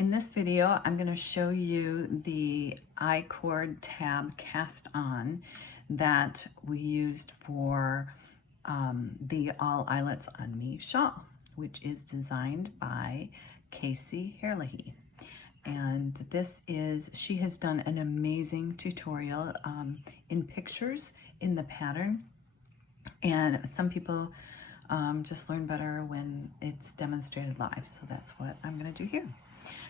In this video, I'm going to show you the I-cord tab cast on that we used for the All Eyelets on Me shawl, which is designed by Casey Herlihy. And this is, she has done an amazing tutorial in pictures in the pattern. And some people just learn better when it's demonstrated live. So that's what I'm going to do here.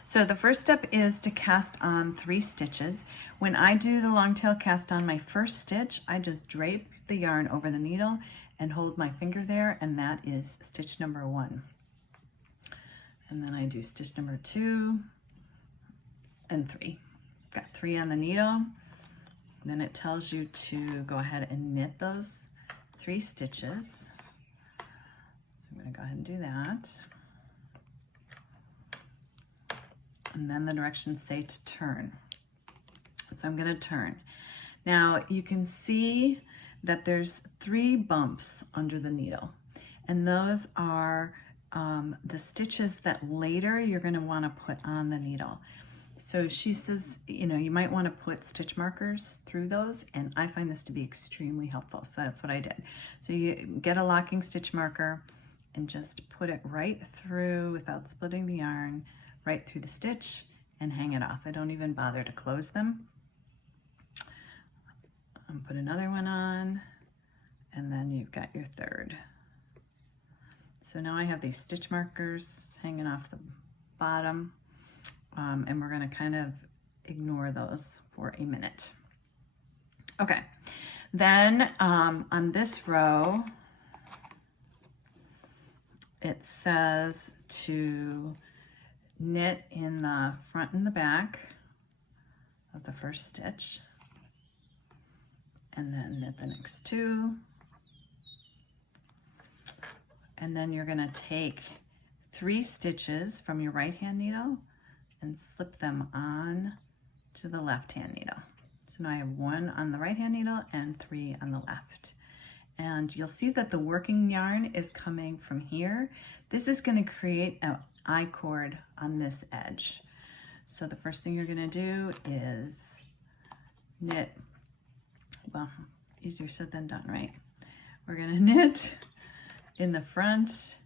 So the first step is to cast on 3 stitches. When I do the long tail cast on my first stitch, I just drape the yarn over the needle and hold my finger there, and that is stitch number 1. And then I do stitch number 2 and 3. Got 3 on the needle. Then it tells you to go ahead and knit those 3 stitches. So I'm going to go ahead and do that. And then the directions say to turn. So I'm going to turn. Now you can see that there's 3 bumps under the needle, and those are the stitches that later you're going to want to put on the needle. So she says, you know, you might want to put stitch markers through those, and I find this to be extremely helpful. So that's what I did. So you get a locking stitch marker and just put it right through without splitting the yarn, right through the stitch, and hang it off. I don't even bother to close them. Put another one on, and then you've got your 3rd. So now I have these stitch markers hanging off the bottom, and we're going to kind of ignore those for a minute. Okay, then on this row, it says to knit in the front and the back of the first stitch, and then knit the next 2. And then you're going to take 3 stitches from your right hand needle and slip them on to the left hand needle. So now I have 1 on the right hand needle and 3 on the left. And you'll see that the working yarn is coming from here. This is going to create an I-cord on this edge. So the first thing you're going to do is knit, well, easier said than done, right? We're going to knit in the front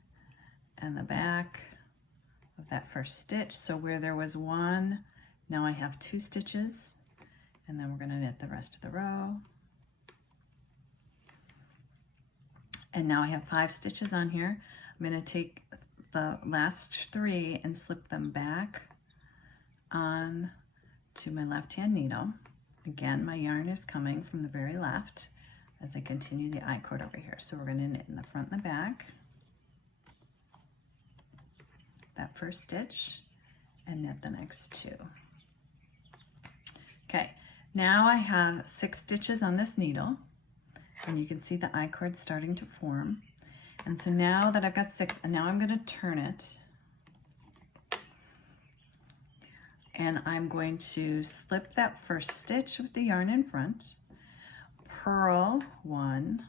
and the back of that first stitch. So where there was 1, now I have 2 stitches, and then we're going to knit the rest of the row. And now I have 5 stitches on here. I'm going to take the last 3 and slip them back on to my left hand needle. Again, my yarn is coming from the very left as I continue the I-cord over here. So we're going to knit in the front and the back, that first stitch, and knit the next 2. Okay, now I have 6 stitches on this needle, and you can see the I-cord starting to form. And so now that I've got 6, and now I'm going to turn it, and I'm going to slip that first stitch with the yarn in front, purl 1,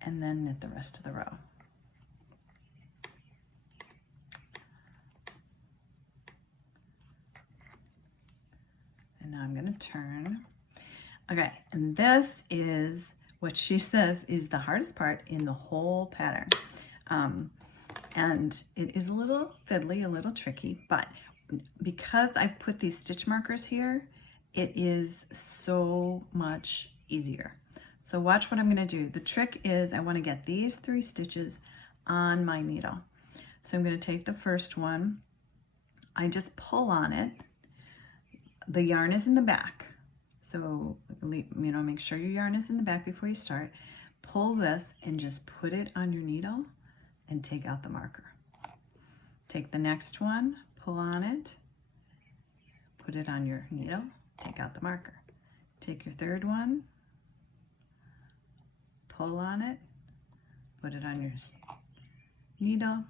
and then knit the rest of the row. And now I'm going to turn. Okay, and this is what she says is the hardest part in the whole pattern. And it is a little fiddly, a little tricky, but because I've put these stitch markers here, it is so much easier. So watch what I'm going to do. The trick is I want to get these 3 stitches on my needle. So I'm going to take the first one. I just pull on it. The yarn is in the back. So, you know, make sure your yarn is in the back before you start. Pull this and just put it on your needle and take out the marker. Take the next one, pull on it, put it on your needle, take out the marker. Take your 3rd one, pull on it, put it on your needle,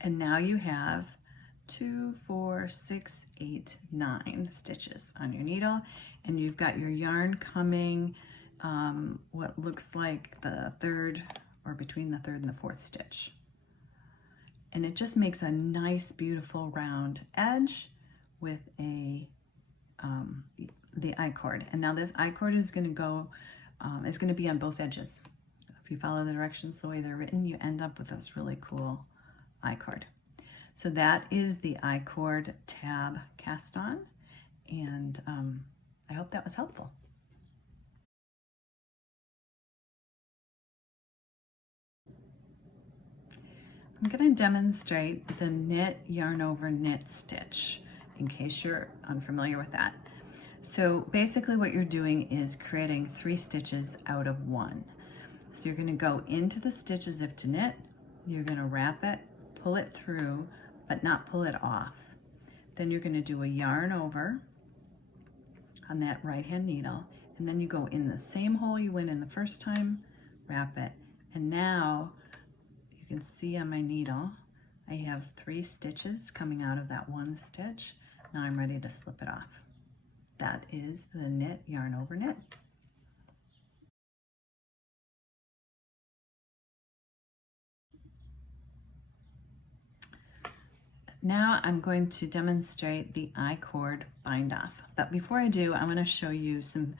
and now you have 2, 4, 6, 8, 9 stitches on your needle, and you've got your yarn coming what looks like the 3rd or between the 3rd and the 4th stitch. And it just makes a nice, beautiful round edge with a the I-cord. And now this I-cord is going to go, is going to be on both edges. If you follow the directions the way they're written, you end up with this really cool I-cord. So that is the I-cord tab cast on, and I hope that was helpful. I'm going to demonstrate the knit, yarn over, knit stitch in case you're unfamiliar with that. So basically what you're doing is creating 3 stitches out of 1. So you're going to go into the stitch as if to knit, you're going to wrap it, pull it through, but not pull it off. Then you're going to do a yarn over on that right hand needle, and then you go in the same hole you went in the first time, wrap it, and now you can see on my needle I have 3 stitches coming out of that 1 stitch. Now I'm ready to slip it off. That is the knit, yarn over, knit. Now I'm going to demonstrate the I-cord bind off. But before I do, I'm going to show you some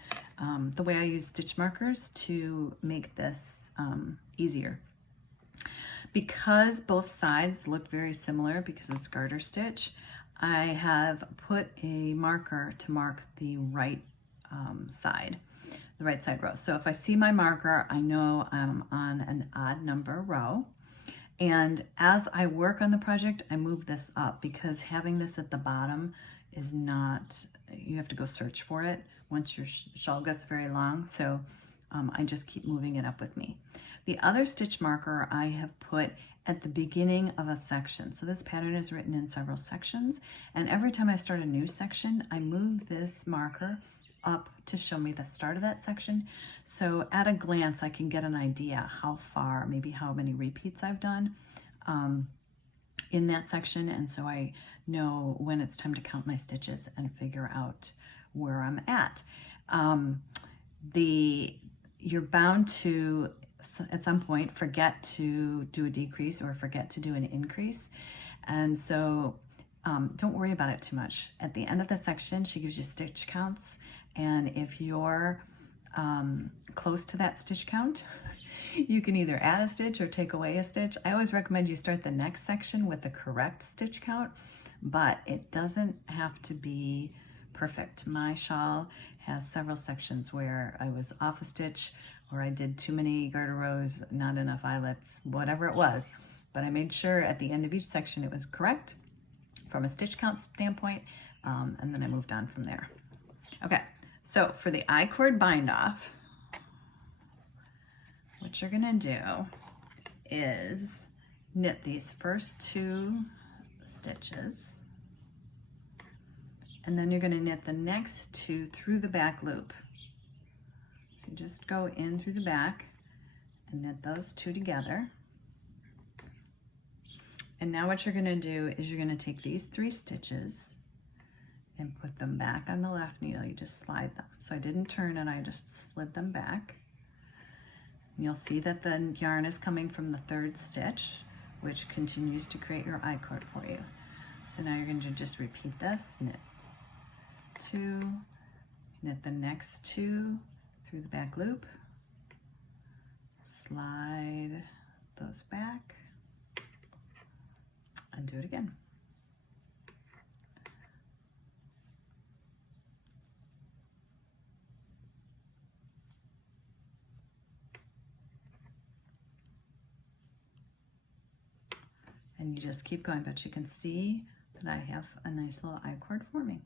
the way I use stitch markers to make this easier. Because both sides look very similar because it's garter stitch, I have put a marker to mark the right side, the right side row. So if I see my marker, I know I'm on an odd number row. And as I work on the project, I move this up because having this at the bottom is not, you have to go search for it once your shawl gets very long. So I just keep moving it up with me. The other stitch marker I have put at the beginning of a section. So this pattern is written in several sections, and every time I start a new section, I move this marker up to show me the start of that section. So at a glance, I can get an idea how far, maybe how many repeats I've done in that section. And so I know when it's time to count my stitches and figure out where I'm at. You're bound to, at some point, forget to do a decrease or forget to do an increase. And so don't worry about it too much. At the end of the section, she gives you stitch counts. And if you're close to that stitch count, you can either add a stitch or take away a stitch. I always recommend you start the next section with the correct stitch count, but it doesn't have to be perfect. My shawl has several sections where I was off a stitch, or I did too many garter rows, not enough eyelets, whatever it was. But I made sure at the end of each section it was correct from a stitch count standpoint, and then I moved on from there. Okay, so for the I-cord bind off, what you're gonna do is knit these first 2 stitches, and then you're going to knit the next 2 through the back loop. So just go in through the back and knit those 2 together. And now what you're going to do is you're going to take these 3 stitches and put them back on the left needle. You just slide them. So I didn't turn it, I just slid them back. And you'll see that the yarn is coming from the 3rd stitch, which continues to create your I-cord for you. So now you're going to just repeat this, knit 2, knit the next 2 through the back loop, slide those back, and do it again. And you just keep going, but you can see that I have a nice little I-cord forming.